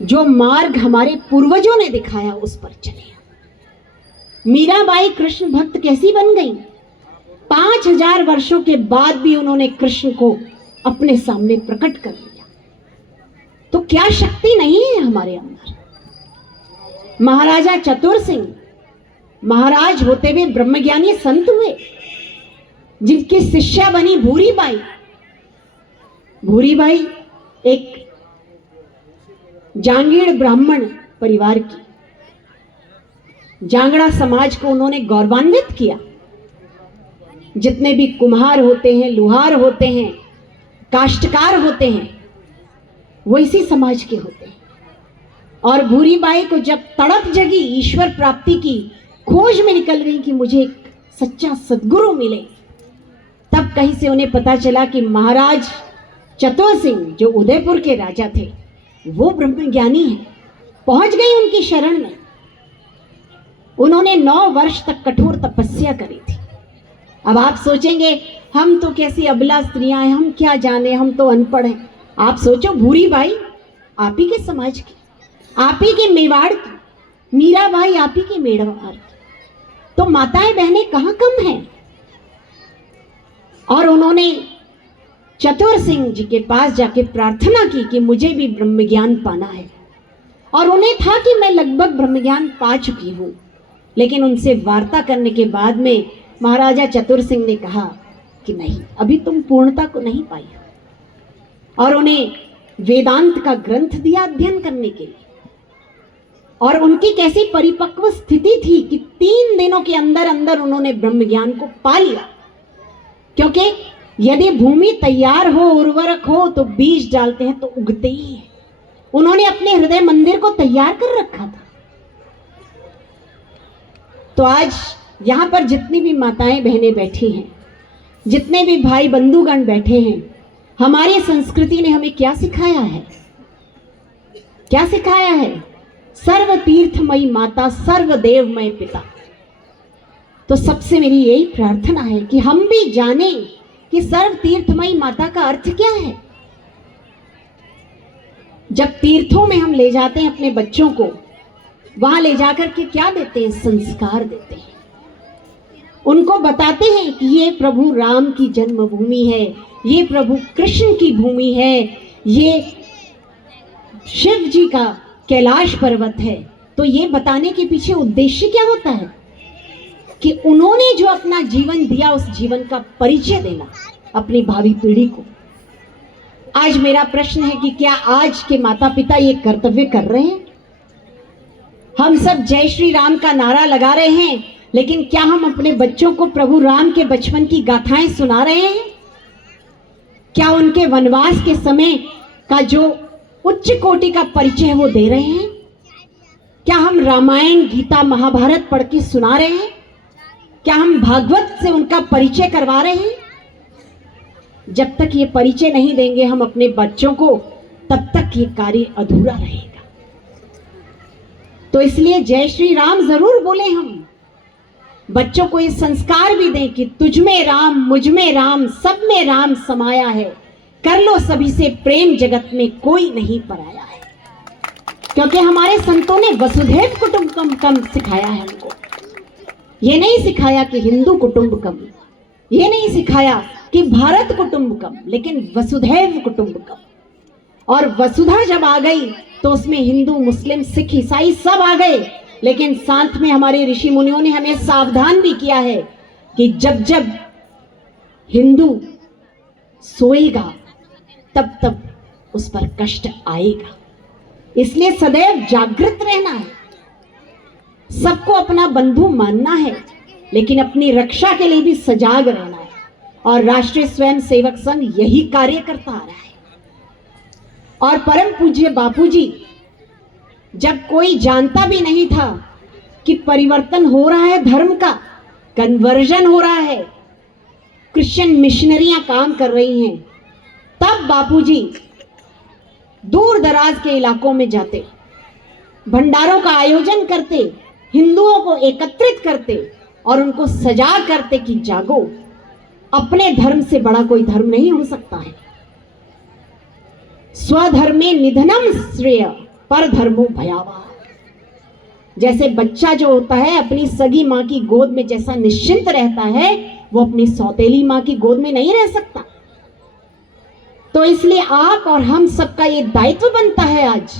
जो मार्ग हमारे पूर्वजों ने दिखाया उस पर चले। मीराबाई कृष्ण भक्त कैसी बन गई? 5000 वर्षों के बाद भी उन्होंने कृष्ण को अपने सामने प्रकट कर लिया। तो क्या शक्ति नहीं है हमारे अंदर? महाराजा चतुर सिंह महाराज होते हुए ब्रह्मज्ञानी संत हुए, जिनकी शिष्या बनी भूरी बाई। भूरी बाई एक जांगीड़ ब्राह्मण परिवार की, जांगड़ा समाज को उन्होंने गौरवान्वित किया। जितने भी कुम्हार होते हैं, लुहार होते हैं, काष्ठकार होते हैं, वो इसी समाज के होते हैं। और भूरी बाई को जब तड़प जगी ईश्वर प्राप्ति की खोज में निकल गई कि मुझे एक सच्चा सद्गुरु मिले, तब कहीं से उन्हें पता चला कि महाराज चतुर सिंह जो उदयपुर के राजा थे वो ब्रह्मज्ञानी हैं। पहुंच गई उनकी शरण में। उन्होंने 9 वर्ष तक कठोर तपस्या करी थी। अब आप सोचेंगे हम तो कैसी अबला स्त्रियां हैं, हम क्या जाने, हम तो अनपढ़ हैं। आप सोचो भूरी बाई आप ही के समाज की, आप ही के मेवाड़ की, मीराबाई आप ही के मेवाड़ की, तो माताएं बहनें कहाँ कम हैं। और उन्होंने चतुर सिंह जी के पास जाके प्रार्थना की कि मुझे भी ब्रह्मज्ञान पाना है। और उन्हें था कि मैं लगभग ब्रह्मज्ञान पा चुकी हूं, लेकिन उनसे वार्ता करने के बाद में महाराजा चतुर सिंह ने कहा कि नहीं, अभी तुम पूर्णता को नहीं पाई हो। और उन्हें वेदांत का ग्रंथ दिया अध्ययन करने के लिए। और उनकी कैसी परिपक्व स्थिति थी कि 3 दिनों के अंदर अंदर उन्होंने ब्रह्मज्ञान को पा लिया। क्योंकि यदि भूमि तैयार हो, उर्वरक हो, तो बीज डालते हैं तो उगते ही है। उन्होंने अपने हृदय मंदिर को तैयार कर रखा था। तो आज यहां पर जितनी भी माताएं बहनें बैठी हैं, जितने भी भाई बंधुगण बैठे हैं, हमारी संस्कृति ने हमें क्या सिखाया है? क्या सिखाया है? सर्व तीर्थमयी माता, सर्वदेवमय पिता। तो सबसे मेरी यही प्रार्थना है कि हम भी जानें कि सर्व तीर्थमयी माता का अर्थ क्या है। जब तीर्थों में हम ले जाते हैं अपने बच्चों को, वहां ले जाकर के क्या देते हैं? संस्कार देते हैं। उनको बताते हैं कि ये प्रभु राम की जन्मभूमि है, ये प्रभु कृष्ण की भूमि है, ये शिव जी का कैलाश पर्वत है। तो ये बताने के पीछे उद्देश्य क्या होता है? कि उन्होंने जो अपना जीवन दिया उस जीवन का परिचय देना अपनी भावी पीढ़ी को। आज मेरा प्रश्न है कि क्या आज के माता पिता ये कर्तव्य कर रहे हैं? हम सब जय श्री राम का नारा लगा रहे हैं, लेकिन क्या हम अपने बच्चों को प्रभु राम के बचपन की गाथाएं सुना रहे हैं? क्या उनके वनवास के समय का जो उच्च कोटि का परिचय वो दे रहे हैं? क्या हम रामायण, गीता, महाभारत पढ़ के सुना रहे हैं? क्या हम भागवत से उनका परिचय करवा रहे हैं? जब तक ये परिचय नहीं देंगे हम अपने बच्चों को, तब तक ये कार्य अधूरा रहेगा। तो इसलिए जय श्री राम जरूर बोले, हम बच्चों को ये संस्कार भी दें कि तुझ में राम, मुझ में राम, सब में राम समाया है, कर लो सभी से प्रेम, जगत में कोई नहीं पराया है। क्योंकि हमारे संतों ने वसुधैव कुटुंबकम सिखाया है हमको। ये नहीं सिखाया कि हिंदू कुटुंबकम, ये नहीं सिखाया कि भारत कुटुंबकम, लेकिन वसुधैव कुटुंबकम। और वसुधा जब आ गई तो उसमें हिंदू, मुस्लिम, सिख, ईसाई सब आ गए। लेकिन साथ में हमारे ऋषि मुनियों ने हमें सावधान भी किया है कि जब जब हिंदू सोएगा तब तब उस पर कष्ट आएगा। इसलिए सदैव जागृत रहना है, सबको अपना बंधु मानना है, लेकिन अपनी रक्षा के लिए भी सजाग रहना है। और राष्ट्रीय स्वयं सेवक संघ यही कार्य करता आ रहा है। और परम पूज्य बापूजी, जब कोई जानता भी नहीं था कि परिवर्तन हो रहा है, धर्म का कन्वर्जन हो रहा है, क्रिश्चियन मिशनरियां काम कर रही हैं, तब बापूजी दूर दराज के इलाकों में जाते, भंडारों का आयोजन करते, हिंदुओं को एकत्रित करते और उनको सजा करते कि जागो, अपने धर्म से बड़ा कोई धर्म नहीं हो सकता है। स्वधर्मे निधनम श्रेय परधर्मो भयावह। जैसे बच्चा जो होता है अपनी सगी माँ की गोद में जैसा निश्चिंत रहता है, वो अपनी सौतेली माँ की गोद में नहीं रह सकता। तो इसलिए आप और हम सबका ये दायित्व बनता है आज